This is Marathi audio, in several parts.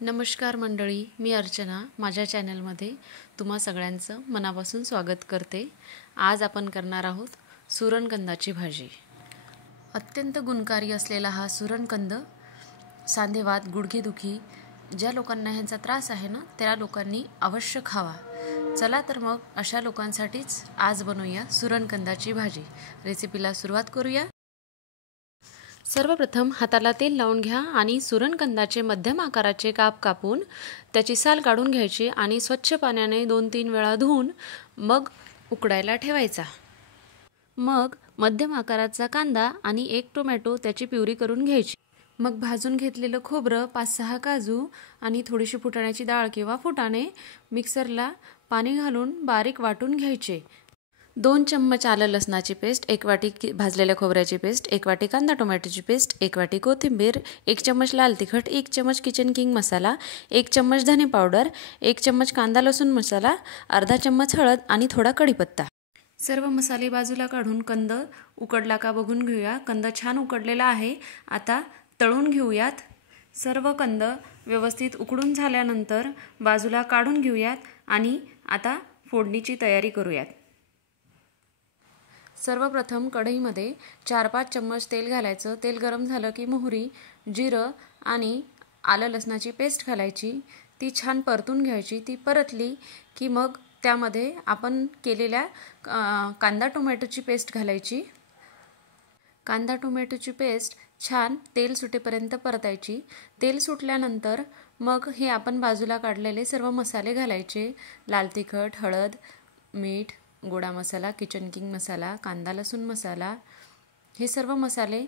नमस्कार मंडळी, मी अर्चना माझ्या चॅनलमध्ये तुम्हा सगळ्यांचं मनापासून स्वागत करते। आज आपण करणार आहोत सुरणकंदाची भाजी। अत्यंत गुणकारी असलेला हा सुरणकंद सांधेवात, गुडघेदुखी ज्या लोकांना ह्याचा त्रास आहे ना, त्या लोकांनी अवश्य खावा। चला तर मग अशा लोकांसाठीच आज बनवूया सुरणकंदाची भाजी। रेसिपीला सुरुवात करूया। सर्वप्रथम हाताला तेल लावून घ्या आणि सुरणकंदाचे मध्यम आकाराचे काप कापून त्याची साल काढून घ्यायची आणि स्वच्छ पाण्याने 2-3 वेळा धुवून मग उकडायला ठेवायचा। मग मध्यम आकाराचा कांदा आणि 1 टोमॅटो त्याची प्युरी करून घ्यायची। मग भाजून घेतलेलं खोबरं, 5-6 काजू आणि थोडीशी फुटाण्याची डाळ किंवा फुटाणे मिक्सरला पाणी घालून बारीक वाटून घ्यायचे। 2 चम्मच आलं लसणाची पेस्ट, 1 वाटी भाजलेल्या खोबऱ्याची पेस्ट, 1 वाटी कांदा टोमॅटोची पेस्ट, 1 वाटी कोथिंबीर, 1 चम्मच लाल तिखट, 1 चम्मच किचन किंग मसाला, 1 चम्मच धने पावडर, 1 चम्मच कांदा लसूण मसाला, अर्धा चम्मच हळद आणि थोडा कढीपत्ता। सर्व मसाले बाजूला काढून कंद उकडला का बघून घेऊया। कंद छान उकडलेला आहे, आता तळून घेऊयात। सर्व कंद व्यवस्थित उकडून झाल्यानंतर बाजूला काढून घेऊयात आणि आता फोडणीची तयारी करूयात। सर्वप्रथम कढईमध्ये 4-5 चम्मच तेल घालायचं। तेल गरम झालं की मोहरी, जिरं आणि आलं लसणाची पेस्ट घालायची। ती छान परतून घ्यायची। ती परतली की मग त्यामध्ये आपण केलेल्या कांदा टोमॅटोची पेस्ट घालायची। कांदा टोमॅटोची पेस्ट छान तेल सुटेपर्यंत परतायची। तेल सुटल्यानंतर मग हे आपण बाजूला काढलेले सर्व मसाले घालायचे। लाल तिखट, हळद, मीठ, गोडा मसाला, किचन किंग मसाला, कांदा लसूण मसाला, हे सर्व मसाले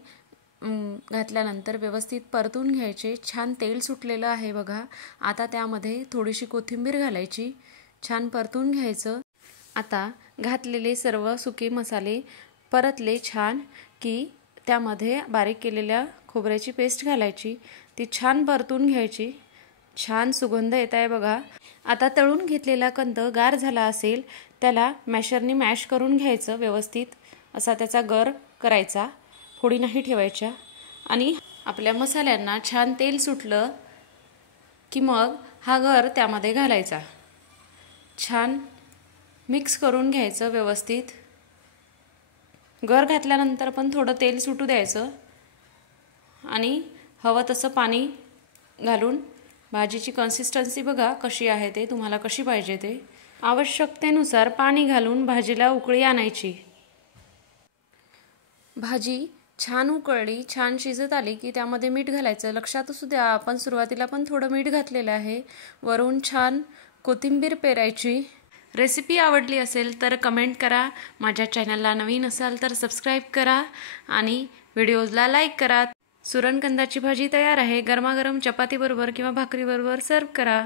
घातल्यानंतर व्यवस्थित परतून घ्यायचे। छान तेल सुटलेलं आहे बघा। आता त्यामध्ये थोडीशी कोथिंबीर घालायची, छान परतून घ्यायचं। आता घातलेले सर्व सुके मसाले परतले छान की त्यामध्ये बारीक केलेल्या खोबऱ्याची पेस्ट घालायची। ती छान परतून घ्यायची। छान सुगंध येत आहे बघा। आता तळून घेतलेला कंद गार झाला असेल त्याला मॅशरने मॅश करून घ्यायचं व्यवस्थित। असा त्याचा गर करायचा, फोडी नाही ठेवायच्या। आणि आपल्या मसाल्यांना छान तेल सुटलं की मग हा गर त्यामध्ये घालायचा। छान मिक्स करून घ्यायचं व्यवस्थित। गर घातल्यानंतर पण थोडं तेल सुटू द्यायचं आणि हवं तसं पाणी घालून भाजीची कन्सिस्टन्सी बघा कशी आहे ते, तुम्हाला कशी पाहिजे ते आवश्यकतेनुसार पाणी घालून भाजीला उकळी आणायची। भाजी छान उकळली, छान शिजत आली की त्यामध्ये मीठ घालायचं। लक्षात असू द्या आपण सुरुवातीला पण थोडं मीठ घातलेलं आहे। वरून छान कोथिंबीर पेरायची। रेसिपी आवडली असेल तर कमेंट करा, माझ्या चॅनलला नवीन असाल तर सबस्क्राईब करा आणि व्हिडिओजला लाईक करा। सुरणकंदाची भाजी तयार आहे। गरमागरम चपातीबरोबर किंवा भाकरीबरोबर सर्व करा।